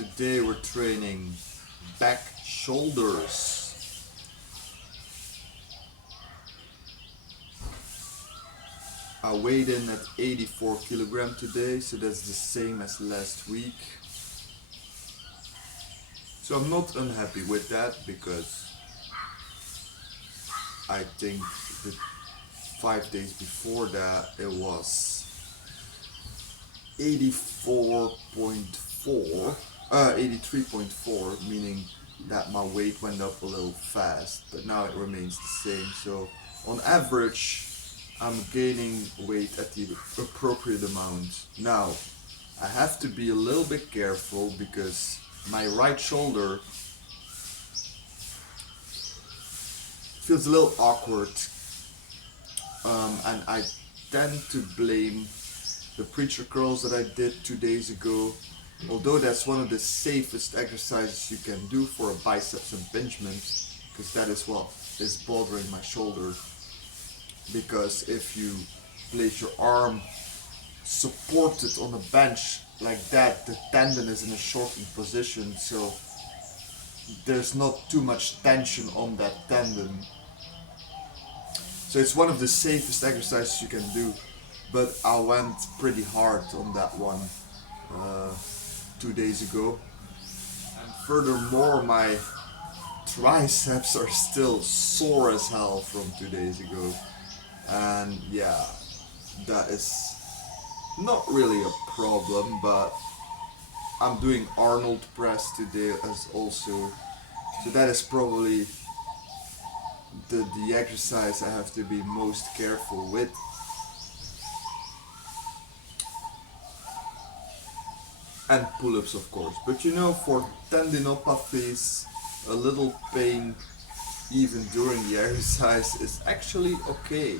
Today we're training back shoulders. I weighed in at 84 kilograms today, so that's the same as last week. So I'm not unhappy with that because I think the 5 days before that it was 83.4, meaning that my weight went up a little fast, but now it remains the same. So on average, I'm gaining weight at the appropriate amount. Now, I have to be a little bit careful because my right shoulder feels a little awkward, and I tend to blame the preacher curls that I did 2 days ago. Although that's one of the safest exercises you can do for a biceps impingement, because that is what is bothering my shoulder. Because if you place your arm supported on a bench like that, the tendon is in a shortened position, so there's not too much tension on that tendon. So it's one of the safest exercises you can do, but I went pretty hard on that one 2 days ago. And furthermore, my triceps are still sore as hell from 2 days ago. And yeah, that is not really a problem, but I'm doing Arnold press today as also, so that is probably the exercise I have to be most careful with. And pull-ups, of course, but you know, for tendinopathies, a little pain even during the exercise is actually okay.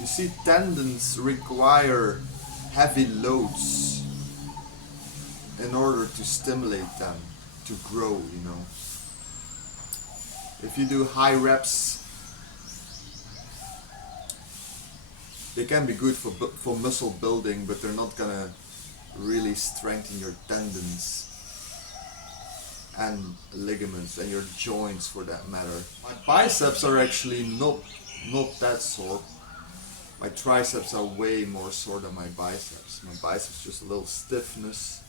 You see, tendons require heavy loads in order to stimulate them to grow, you know. If you do high reps, they can be good for muscle building, but they're not gonna really strengthen your tendons and ligaments and your joints for that matter. My biceps are actually not that sore. My triceps are way more sore than my biceps. My biceps just a little stiffness.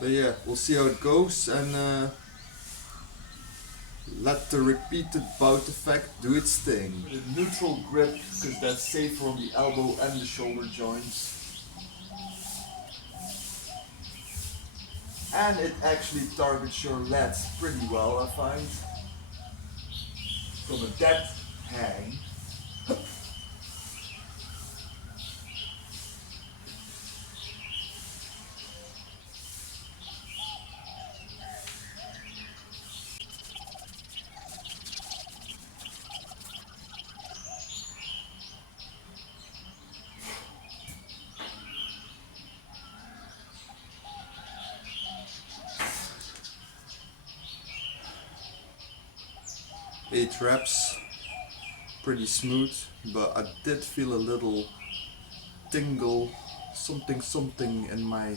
But yeah, we'll see how it goes, and let the repeated bout effect do its thing. With a neutral grip, because that's safer on the elbow and the shoulder joints. And it actually targets your lats pretty well, I find. From a dead hang. 8 reps, pretty smooth, but I did feel a little tingle, something in my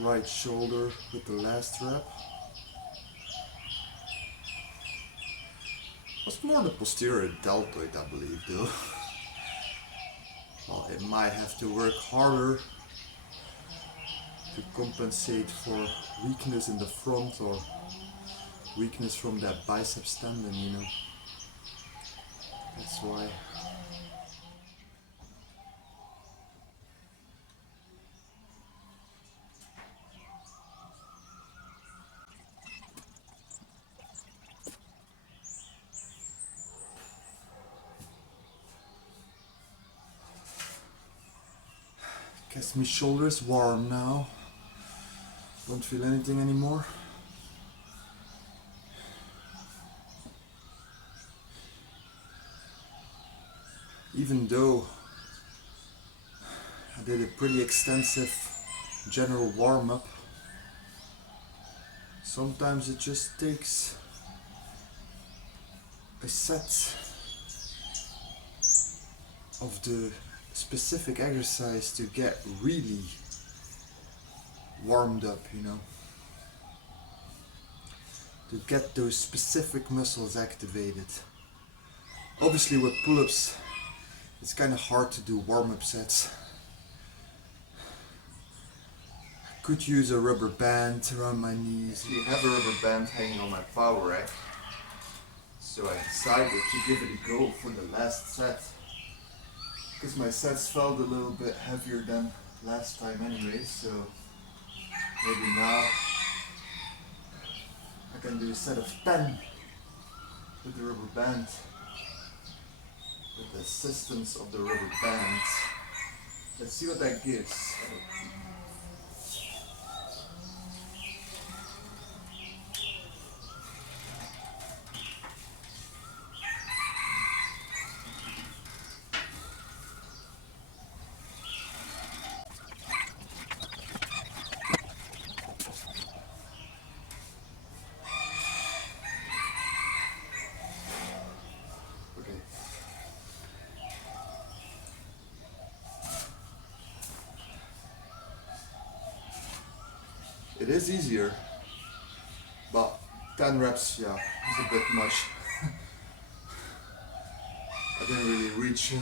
right shoulder with the last rep. It was more the posterior deltoid, I believe, though. Well, it might have to work harder to compensate for weakness in the front or weakness from that biceps tendon, you know. That's why. Guess my shoulder is warm now. Don't feel anything anymore. Even though I did a pretty extensive general warm-up, sometimes it just takes a set of the specific exercise to get really warmed up, you know, to get those specific muscles activated. Obviously with pull-ups it's kind of hard to do warm-up sets. I could use a rubber band around my knees. I have a rubber band hanging on my power rack, so I decided to give it a go for the last set, because my sets felt a little bit heavier than last time anyway, so maybe now I can do a set of 10 with the rubber band, with the assistance of the rubber band. Let's see what that gives. Okay. It is easier, but 10 reps, yeah, is a bit much. I didn't really reach,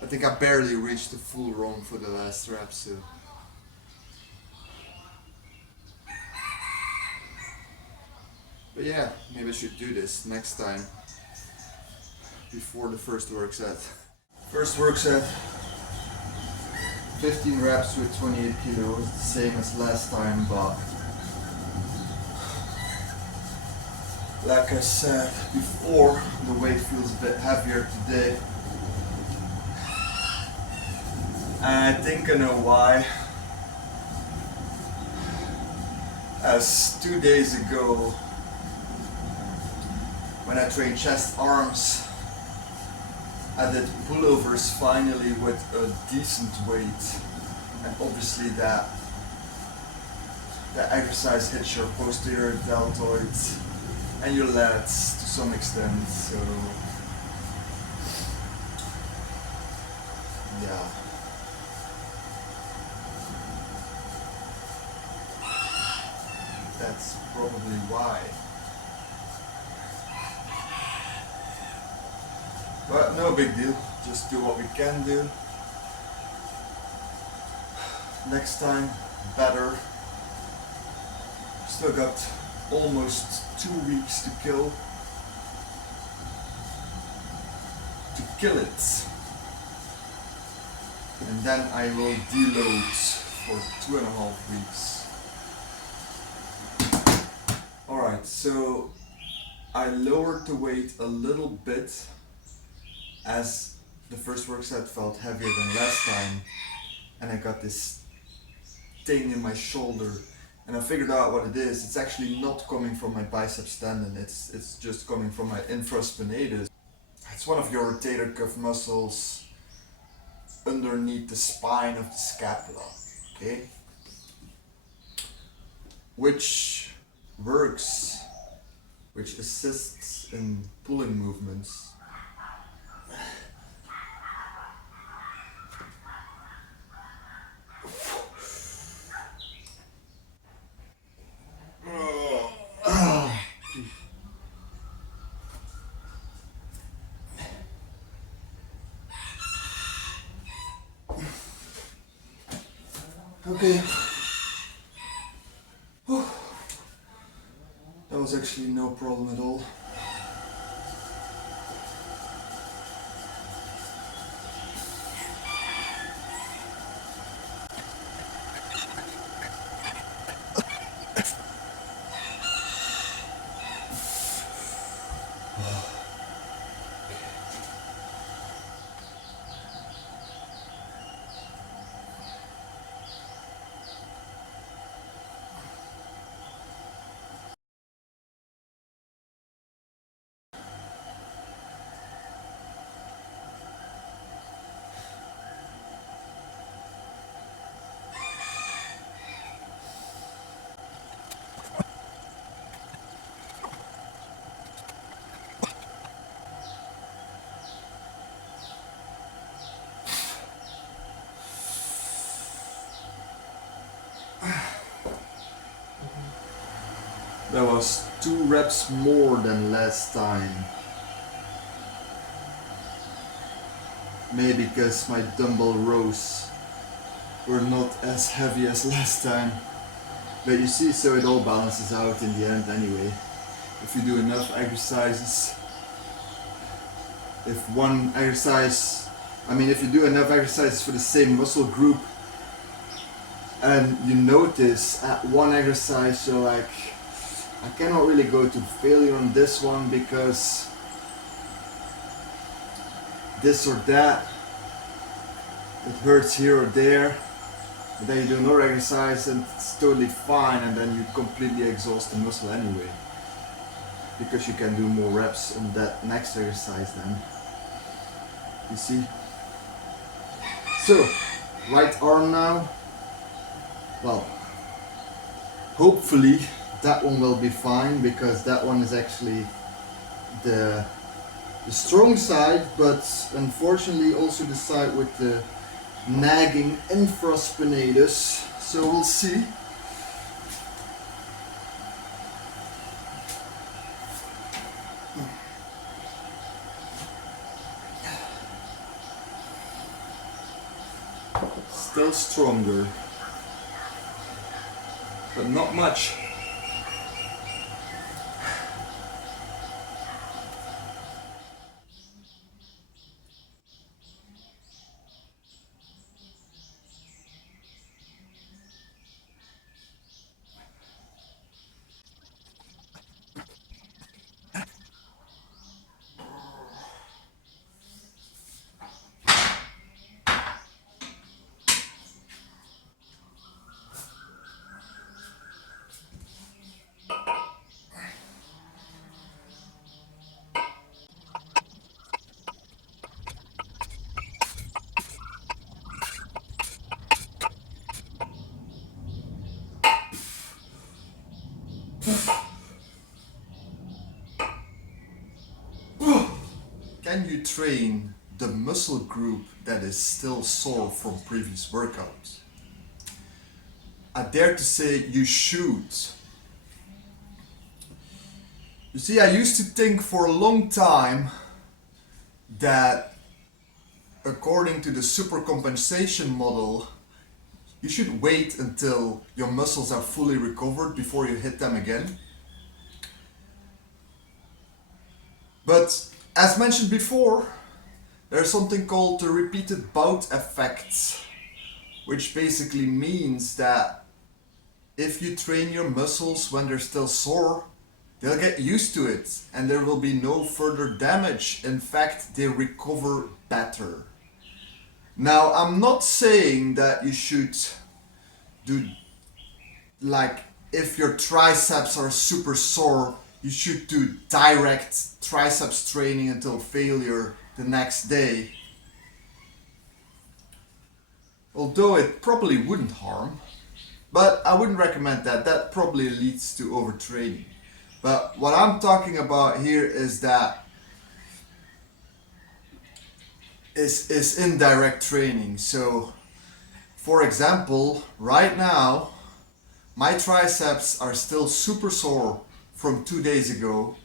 I think I barely reached the full run for the last rep, so. But yeah, maybe I should do this next time, before the first work set. First work set, 15 reps with 28 kilos, the same as last time, but like I said before, the weight feels a bit heavier today. And I think I know why. As 2 days ago, when I trained chest arms, I did pullovers finally with a decent weight, and obviously that exercise hits your posterior deltoids and your lats to some extent, so yeah. That's probably why. But no big deal, just do what we can do. Next time, better. Still got almost 2 weeks to kill. It. And then I will deload for 2.5 weeks. Alright, so I lowered the weight a little bit, as the first work set felt heavier than last time, and I got this thing in my shoulder, and I figured out what it is. It's actually not coming from my biceps tendon, it's just coming from my infraspinatus. It's one of your rotator cuff muscles underneath the spine of the scapula, okay? Which assists in pulling movements. Okay. That was actually no problem at all. That was 2 reps more than last time. Maybe because my dumbbell rows were not as heavy as last time. But you see, so it all balances out in the end anyway. If you do enough exercises, if you do enough exercises for the same muscle group, and you notice at one exercise you're like, I cannot really go to failure on this one because this or that, it hurts here or there, but then you do another exercise and it's totally fine, and then you completely exhaust the muscle anyway, because you can do more reps on that next exercise then. You see? So, right arm now. Well, hopefully that one will be fine, because that one is actually the strong side, but unfortunately also the side with the nagging infraspinatus. So we'll see. Still stronger, but not much. Can you train the muscle group that is still sore from previous workouts? I dare to say you should. You see, I used to think for a long time that according to the supercompensation model, you should wait until your muscles are fully recovered before you hit them again. But as mentioned before, there's something called the repeated bout effect, which basically means that if you train your muscles when they're still sore, they'll get used to it and there will be no further damage. In fact, they recover better. Now, I'm not saying that you should do, like, if your triceps are super sore, you should do direct triceps training until failure the next day. Although it probably wouldn't harm, but I wouldn't recommend that. That probably leads to overtraining. But what I'm talking about here is that is indirect training. So, for example, right now, my triceps are still super sore from 2 days ago,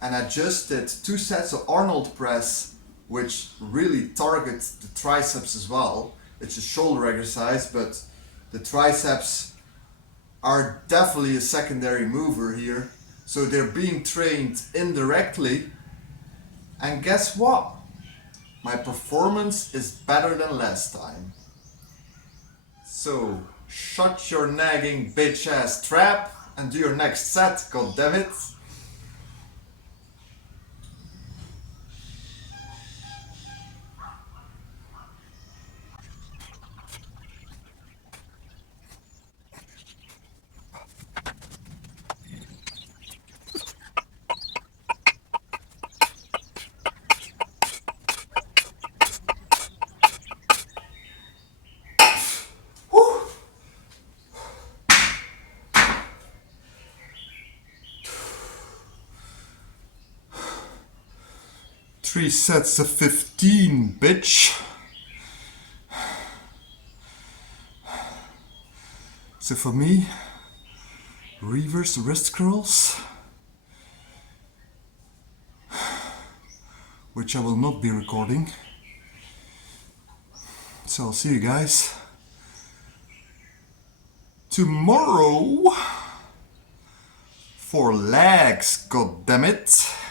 and I just did 2 sets of Arnold press, which really targets the triceps as well. It's a shoulder exercise, but the triceps are definitely a secondary mover here. So they're being trained indirectly, and guess what? My performance is better than last time. So shut your nagging bitch ass trap and do your next set, goddammit. Whew. 3 sets of 15, bitch. So for me, reverse wrist curls, which I will not be recording. So I'll see you guys tomorrow for legs, goddammit.